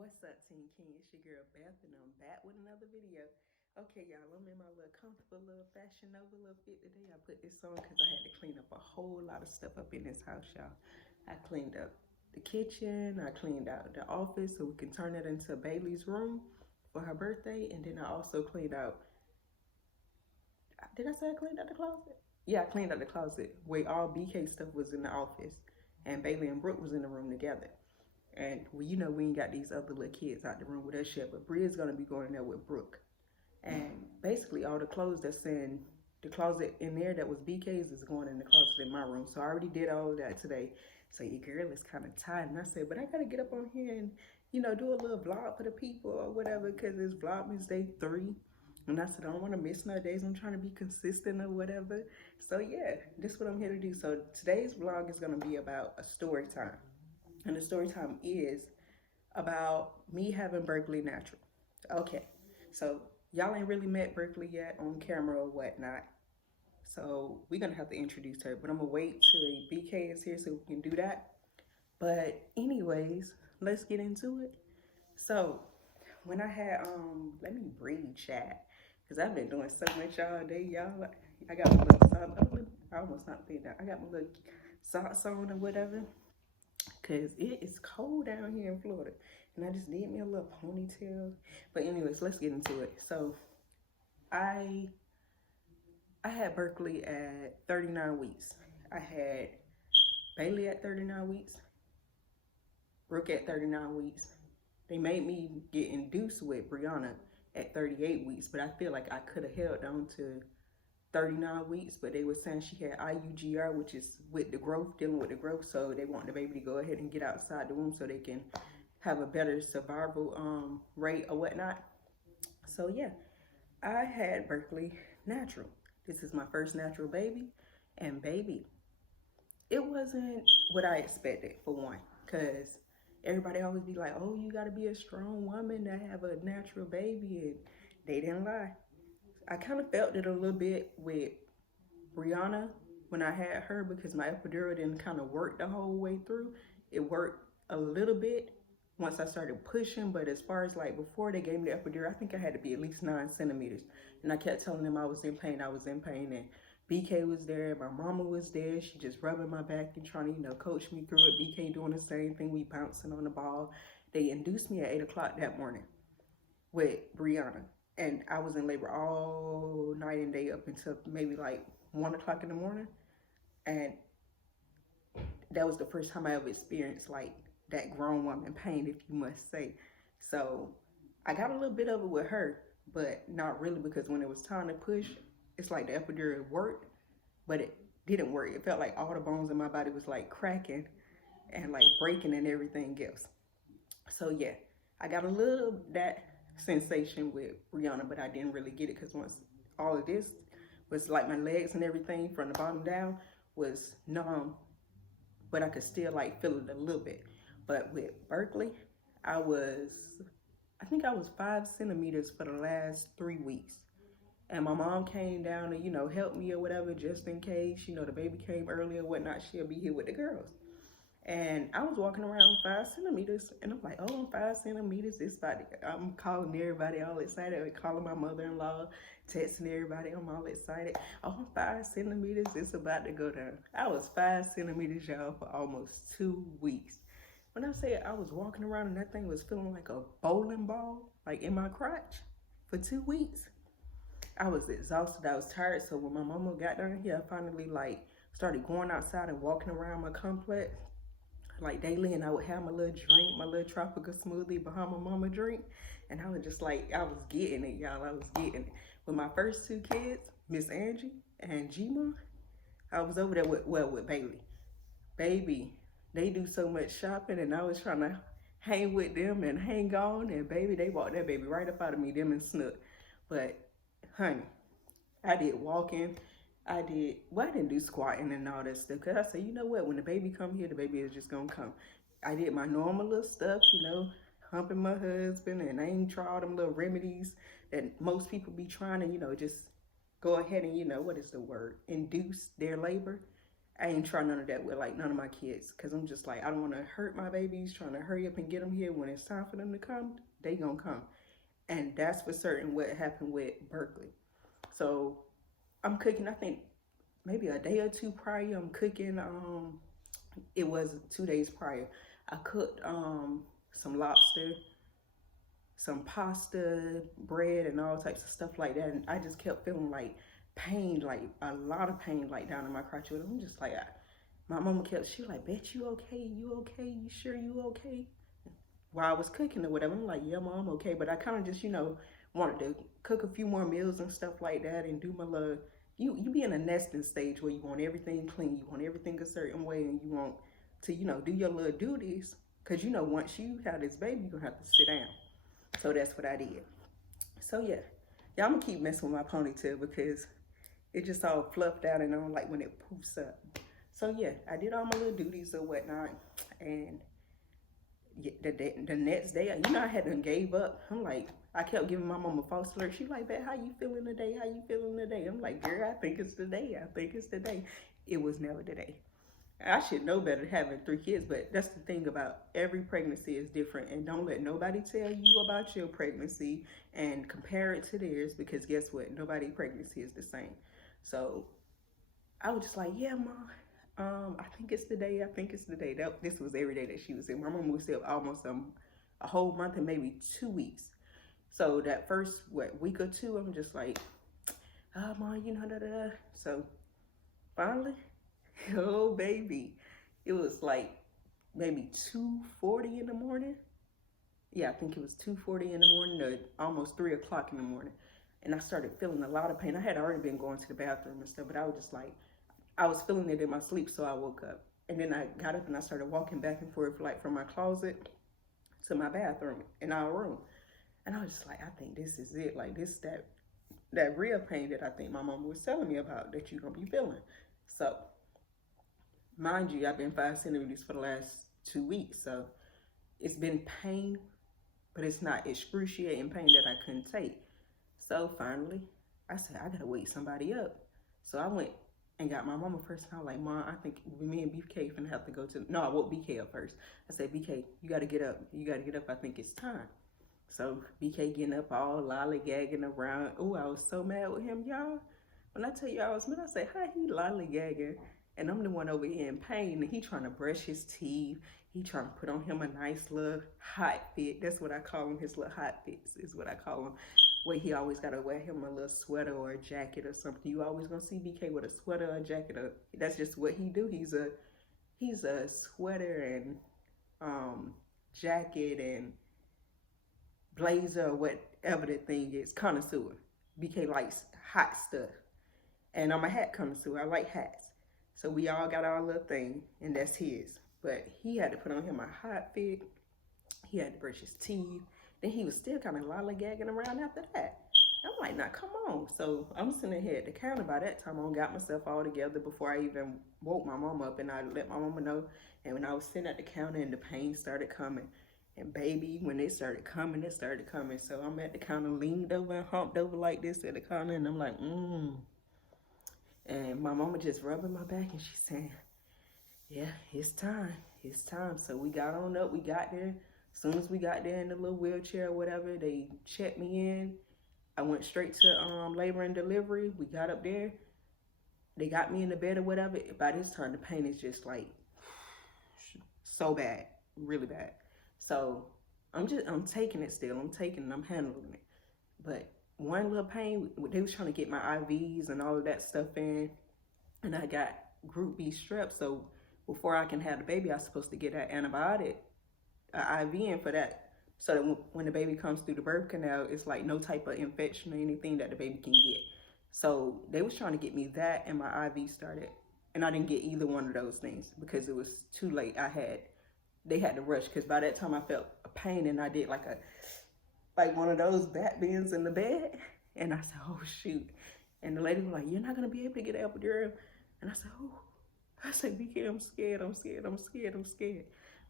What's up, Team King? It's your girl Beth, and I'm back with another video. Okay, y'all, I'm in my little comfortable little Fashion Nova little fit today. I put this on because I had to clean up a whole lot of stuff up in this house, y'all. I cleaned up the kitchen, I cleaned out the office so we can turn it into Bailey's room for her birthday, and then I also cleaned out, did I say I cleaned out the closet? Yeah, I cleaned out the closet where all BK stuff was in the office, and Bailey and Brooke was in the room together. And well, you know, we ain't got these other little kids out the room with us yet, but Bria's gonna be going there with Brooke. And basically all the clothes that's in the closet in there that was BK's is going in the closet in my room. So I already did all of that today. So your girl is kind of tired. And I said, but I gotta get up on here and, you know, do a little vlog for the people or whatever, because it's Vlogmas Day 3. And I said, I don't want to miss no days. I'm trying to be consistent or whatever. So yeah, this is what I'm here to do. So today's vlog is gonna be about a story time. And the story time is about me having Berkeley natural. Okay, so y'all ain't really met Berkeley yet on camera or whatnot. So we're gonna have to introduce her, but I'm gonna wait till BK is here so we can do that. But anyways, let's get into it. So when I had let me breathe, chat, because I've been doing so much all day, y'all. I got my little socks. I almost not thinking that. I got my little socks on or whatever, because it is cold down here in Florida. And I just did me a little ponytail. But anyways, let's get into it. So I had Berkeley at 39 weeks. I had Bailey at 39 weeks, Brooke at 39 weeks. They made me get induced with Brianna at 38 weeks, but I feel like I could have held on to 39 weeks, but they were saying she had IUGR, which is with the growth, dealing with the growth. So they want the baby to go ahead and get outside the womb so they can have a better survival rate or whatnot. So yeah, I had Berkeley natural. This is my first natural baby, and baby, it wasn't what I expected, for one, because everybody always be like, oh, you got to be a strong woman to have a natural baby, and they didn't lie. I kind of felt it a little bit with Brianna when I had her, because my epidural didn't kind of work the whole way through. It worked a little bit once I started pushing, but as far as like before they gave me the epidural, I think I had to be at least 9 centimeters. And I kept telling them I was in pain, and BK was there, my mama was there. She just rubbing my back and trying to, you know, coach me through it. BK doing the same thing, we bouncing on the ball. They induced me at 8 o'clock that morning with Brianna. And I was in labor all night and day up until maybe like 1 o'clock in the morning. And that was the first time I ever experienced like that grown woman pain, if you must say. So I got a little bit of it with her, but not really, because when it was time to push, it's like the epidural worked, but it didn't work. It felt like all the bones in my body was like cracking and like breaking and everything else. So yeah, I got a little that sensation with Brianna, but I didn't really get it, because once all of this was like my legs and everything from the bottom down was numb, but I could still like feel it a little bit. But with Berkeley, I think I was 5 centimeters for the last 3 weeks. And my mom came down to, you know, help me or whatever, just in case, you know, the baby came early or whatnot, she'll be here with the girls. And I was walking around 5 centimeters, and I'm like, oh, I'm 5 centimeters. It's about to, I'm calling everybody all excited. I'm calling my mother-in-law, texting everybody. I'm all excited. Oh, I'm 5 centimeters. It's about to go down. I was 5 centimeters, y'all, for almost 2 weeks. When I say I was walking around and that thing was feeling like a bowling ball, like in my crotch for 2 weeks, I was exhausted. I was tired. So when my mama got down here, I finally like started going outside and walking around my complex like daily, and I would have my little drink, my little tropical smoothie behind my mama drink, and I was just like, I was getting it, y'all. I was getting it. With my first two kids, Miss Angie and Gma, I was over there with Bailey. Baby, they do so much shopping, and I was trying to hang with them and hang on, and baby, they walked that baby right up out of me, them and Snook. But honey, I did walking. I didn't do squatting and all that stuff, because I said, you know what, when the baby come here, the baby is just gonna come. I did my normal little stuff, you know, humping my husband, and I ain't tried all them little remedies that most people be trying to, you know, just go ahead and, you know, what is the word, induce their labor. I ain't trying none of that with like none of my kids, because I'm just like, I don't want to hurt my babies, trying to hurry up and get them here. When it's time for them to come, they gonna come. And that's for certain what happened with Berkeley. So I'm cooking, I think maybe a day or two prior, I'm cooking, it was 2 days prior. I cooked some lobster, some pasta, bread, and all types of stuff like that. And I just kept feeling like pain, like a lot of pain, like down in my crotch. And I'm just like, my mama kept, she was like, Bet, you okay? You okay? You sure you okay? While I was cooking or whatever, I'm like, yeah, Mom, I'm okay. But I kind of just, wanted to cook a few more meals and stuff like that and do my little, you be in a nesting stage where you want everything clean, you want everything a certain way, and you want to, do your little duties. Because, once you have this baby, you're going to have to sit down. So that's what I did. So yeah, I'm going to keep messing with my ponytail because it just all fluffed out and I don't like when it poofs up. So yeah, I did all my little duties or whatnot. And the next day, I had done gave up. I'm like, I kept giving my mom a false alert. She like, Bet, how you feeling today? How you feeling today? I'm like, girl, I think it's the day. I think it's the day. It was never the day. I should know better having 3 kids, but that's the thing about every pregnancy is different. And don't let nobody tell you about your pregnancy and compare it to theirs, because guess what? Nobody's pregnancy is the same. So I was just like, yeah, Mom, I think it's the day. I think it's the day. This was every day that she was in. My mom was there almost a whole month and maybe 2 weeks. So that first, week or two, I'm just like, Mom, da. So finally, oh baby, it was like maybe 2:40 in the morning. Yeah, I think it was 2:40 in the morning or almost 3 o'clock in the morning. And I started feeling a lot of pain. I had already been going to the bathroom and stuff, but I was just like, I was feeling it in my sleep, so I woke up. And then I got up and I started walking back and forth, like from my closet to my bathroom in our room. And I was just like, I think this is it. Like this, that real pain that I think my mom was telling me about that you're gonna be feeling. So mind you, I've been 5 centimeters for the last 2 weeks. So it's been pain, but it's not excruciating pain that I couldn't take. So finally, I said, I gotta wake somebody up. So I went and got my mama first. And I was like, Mom, I think me and BK finna have to go to, no, I woke BK up first. I said, BK, you gotta get up. You gotta get up. I think it's time. So BK getting up all lollygagging around. Oh, I was so mad with him, y'all. When I tell you I was mad, I said, how he lollygagging? And I'm the one over here in pain. And he trying to brush his teeth. He trying to put on him a nice little hot fit. That's what I call him. His little hot fits is what I call him. Where he always got to wear him a little sweater or a jacket or something. You always going to see BK with a sweater or a jacket. That's just what he do. He's a sweater and jacket and blazer or whatever the thing is, connoisseur. BK likes hot stuff. And I'm a hat connoisseur. I like hats. So we all got our little thing, and that's his. But he had to put on him a hot fit. He had to brush his teeth. Then he was still kind of lollygagging around after that. I'm like, now come on. So I'm sitting here at the counter. By that time, I got myself all together before I even woke my mama up, and I let my mama know. And when I was sitting at the counter and the pain started coming, and baby, when it started coming, it started coming. So I'm at the counter, leaned over and humped over like this at the counter, and I'm like, And my mama just rubbing my back, and she's saying, yeah, it's time. It's time. So we got on up. We got there. As soon as we got there in the little wheelchair or whatever, they checked me in. I went straight to labor and delivery. We got up there. They got me in the bed or whatever. By this time, the pain is just like so bad, really bad. So I'm taking it still. I'm handling it. But one little pain, they was trying to get my IVs and all of that stuff in. And I got group B strep. So before I can have the baby, I'm supposed to get an antibiotic, an IV in for that. So that when the baby comes through the birth canal, it's like no type of infection or anything that the baby can get. So they was trying to get me that and my IV started. And I didn't get either one of those things because it was too late. They had to rush because by that time I felt a pain and I did like one of those bat bends in the bed. And I said, oh shoot. And the lady was like, you're not going to be able to get an epidural. And I said, oh. I said, BK, I'm scared.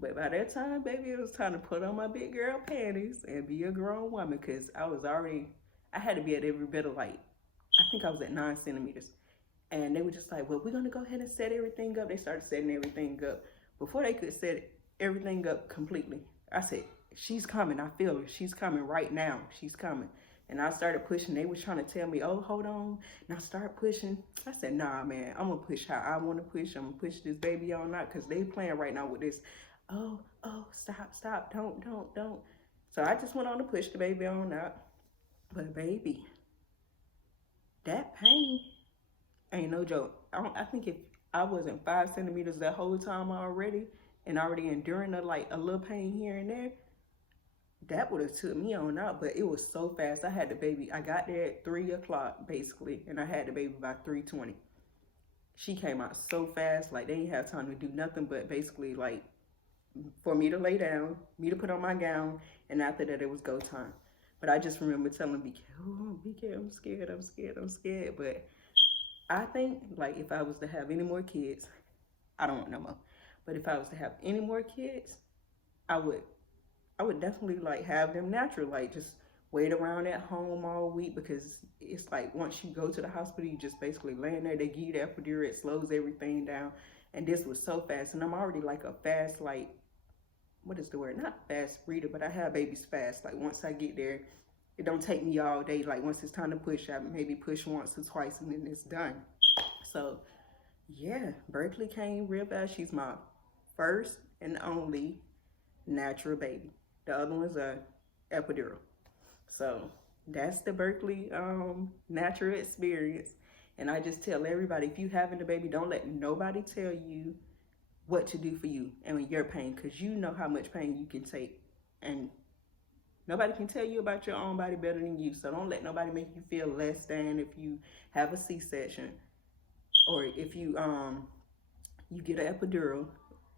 But by that time, baby, it was time to put on my big girl panties and be a grown woman because I had to be at every bit of I think I was at 9 centimeters. And they were just like, well, we're going to go ahead and set everything up. They started setting everything up. Before they could set everything up completely, I said, she's coming. I feel her. She's coming right now. She's coming. And I started pushing. They was trying to tell me, oh, hold on. And I started pushing. I said, nah, man, I'm going to push how I want to push. I'm going to push this baby on out because they playing right now with this. Oh, stop. Don't. So I just went on to push the baby on out. But baby, that pain ain't no joke. I think if I wasn't 5 centimeters that whole time already and already enduring a little pain here and there, that would have took me on out. But it was so fast. I had the baby. I got there at 3 o'clock basically, and I had the baby by 3:20. She came out so fast, like they didn't have time to do nothing but basically like for me to lay down, me to put on my gown, and after that it was go time. But I just remember telling BK, oh, BK, I'm scared. But I think, like, if I was to have any more kids, I don't want no more. But if I was to have any more kids, I would definitely, like, have them natural. Like, just wait around at home all week because it's like once you go to the hospital, you just basically laying there. They give you the epidural, it slows everything down. And this was so fast. And I'm already, like, a fast, like, what is the word? Not fast breeder, but I have babies fast. Like, once I get there, it don't take me all day. Like, once it's time to push, I maybe push once or twice and then it's done. So, yeah, Berkeley came real fast. She's my first and only natural baby. The other one's a epidural. So, that's the Berkeley natural experience. And I just tell everybody, if you having a baby, don't let nobody tell you what to do for you and your pain, because you know how much pain you can take, and nobody can tell you about your own body better than you. So don't let nobody make you feel less than if you have a C-section, or if you you get an epidural,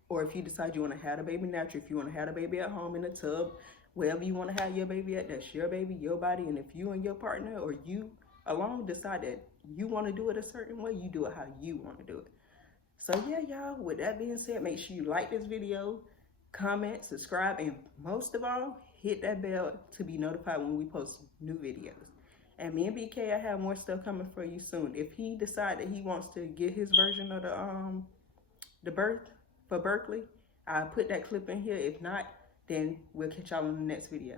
or if you decide you want to have a baby natural. If you want to have a baby at home in a tub, wherever you want to have your baby at, that's your baby, your body. And if you and your partner or you alone decide that you want to do it a certain way, you do it how you want to do it. So yeah, y'all, with that being said, make sure you like this video, comment, subscribe, and most of all, hit that bell to be notified when we post new videos. And me and BK, I have more stuff coming for you soon. If he decides that he wants to get his version of the birth for Berkeley, I'll put that clip in here. If not, then we'll catch y'all in the next video.